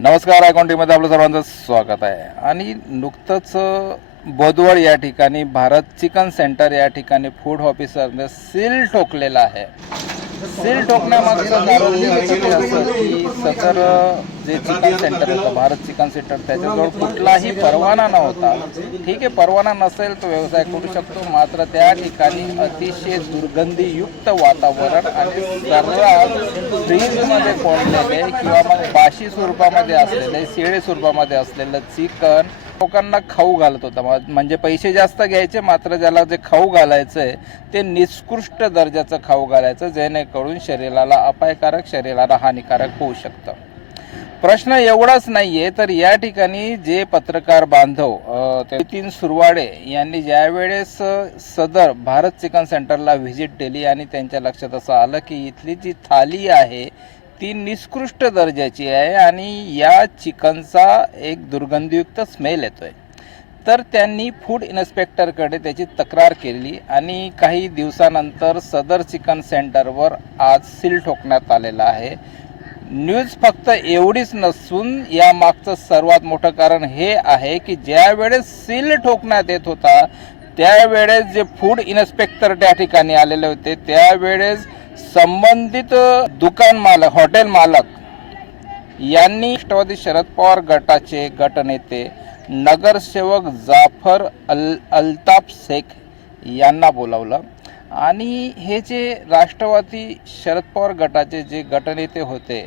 नमस्कार आयकॉन्टीमध्ये आपलं सर्वांचं स्वागत आहे. आणि नुकतंच बोदवड या ठिकाणी भारत चिकन सेंटर या ठिकाणी फूड ऑफिसरने सील ठोकलेला आहे. सील टोकण्यामागचं कारण हे असं की सदर जे चिकन सेंटर होतं भारत चिकन सेंटर त्याच्याजवळ कुठलाही परवाना नव्हता. ठीक आहे परवाना नसेल तो व्यवसाय करू शकतो मात्र त्या ठिकाणी अतिशय दुर्गंधीयुक्त वातावरण आणि सर्रास फ्रीजमध्ये कोंडलेले किंवा मग बाशी स्वरूपामध्ये असलेले शेळे स्वरूपामध्ये असलेलं चिकन लोकांना खाऊ घालत होता. म्हणजे पैसे जास्त घ्यायचे मात्र ज्याला जे खाऊ घालायचं आहे ते निकृष्ट दर्जाचं खाऊ घालायचं जेणेकरून शरीराला अपायकारक शरीराला हानिकारक होऊ शकतं. प्रश्न एवढाच नाहीये तर या ठिकाणी जे पत्रकार बांधव नितीन सुरवाडे यांनी ज्यावेळेस सदर भारत चिकन सेंटरला व्हिजिट दिली आणि त्यांच्या लक्षात असं आलं की इथली जी थाली आहे ती निकृष्ट दर्जाची आहे आणि या चिकनचा एक दुर्गंधीयुक्त स्मेल येतो आहे तर त्यांनी फूड इन्स्पेक्टरकडे त्याची तक्रार केली आणि काही दिवसानंतर सदर चिकन सेंटरवर आज सील ठोकण्यात आलेला आहे. न्यूज फक्त एवढीच नसून या मागचं सर्वात मोठं कारण हे आहे की ज्या वेळेस सील ठोकण्यात येत होता त्यावेळेस जे फूड इन्स्पेक्टर त्या ठिकाणी आलेले होते त्यावेळेस संबंधित दुकान मालक हॉटेल मालक यांनी राष्ट्रवादी शरद पवार गटाचे गटनेते नगरसेवक जाफर अल अल्ताफ शेख यांना बोलावलं. आणि हे जे राष्ट्रवादी शरद पवार गटाचे जे गटनेते होते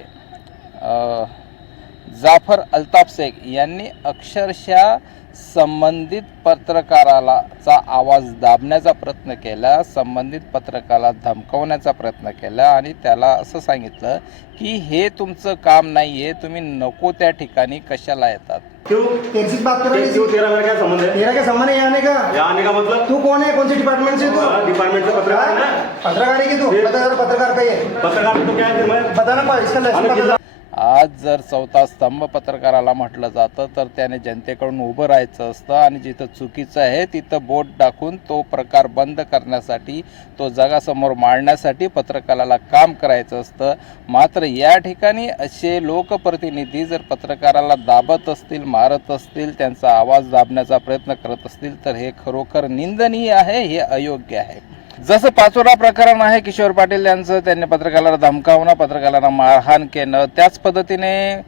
जाफर अल्ताफ शेख यांनी अक्षरशः संबंधित पत्रकाराला चा आवाज दाबण्याचा प्रयत्न केला संबंधित पत्रकाराला धमकवण्याचा प्रयत्न केला आणि त्याला असं सांगितलं की हे तुमचं काम नाही आहे तुम्ही नको त्या ठिकाणी कशाला येतात. क्यों? तेरे से बात कर रही क्यों तेरा मेरा क्या संबंध है? तेरा क्या संबंध है? यहाँ आने का? यहाँ आने का मतलब? तू कौन है? कौन से डिपार्टमेंट से तू? डिपार्टमेंट पत्रकार है ना पत्रकार है कि तू? पत्रकार पत्रकार का ही है पत्रकार तो क्या है फिर मैं? बताना पा इसका लाइसेंस आने बता आज जर चौथा स्तंभ पत्रकाराला म्हटलं जातं तर त्याने जनतेकडून उभं राहायचं असतं आणि जिथं चुकीचं आहे तिथं बोट टाकून तो प्रकार बंद करण्यासाठी तो जगासमोर मांडण्यासाठी पत्रकाराला काम करायचं असतं. मात्र या ठिकाणी असे लोकप्रतिनिधी जर पत्रकाराला दाबत असतील मारत असतील त्यांचा आवाज दाबण्याचा प्रयत्न करत असतील तर हे खरोखर निंदनीय आहे हे अयोग्य आहे. जसं पाचोरा प्रकरण आहे किशोर पाटील यांचं त्यांनी पत्रकाराला धमकावणं पत्रकाराला मारहाण केलं त्याच पद्धतीने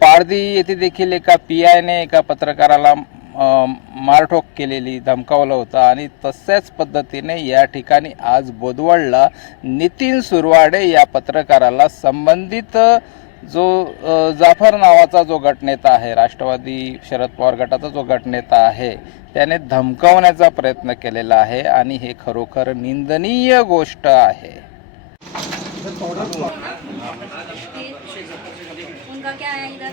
पारदी येथे देखील एका पी आयने एका पत्रकाराला मारठोक केलेली धमकावलं होतं. आणि तशाच पद्धतीने या ठिकाणी आज बोदवडला नितीन सुरवाडे या पत्रकाराला संबंधित जो जाफर नावाचा जो गटनेता आहे राष्ट्रवादी शरद पवार गटाचा जो गटनेता आहे त्याने धमकावण्याचा प्रयत्न केलेला आहे आणि हे खरोखर निंदनीय गोष्ट आहे. उनका क्या है इधर?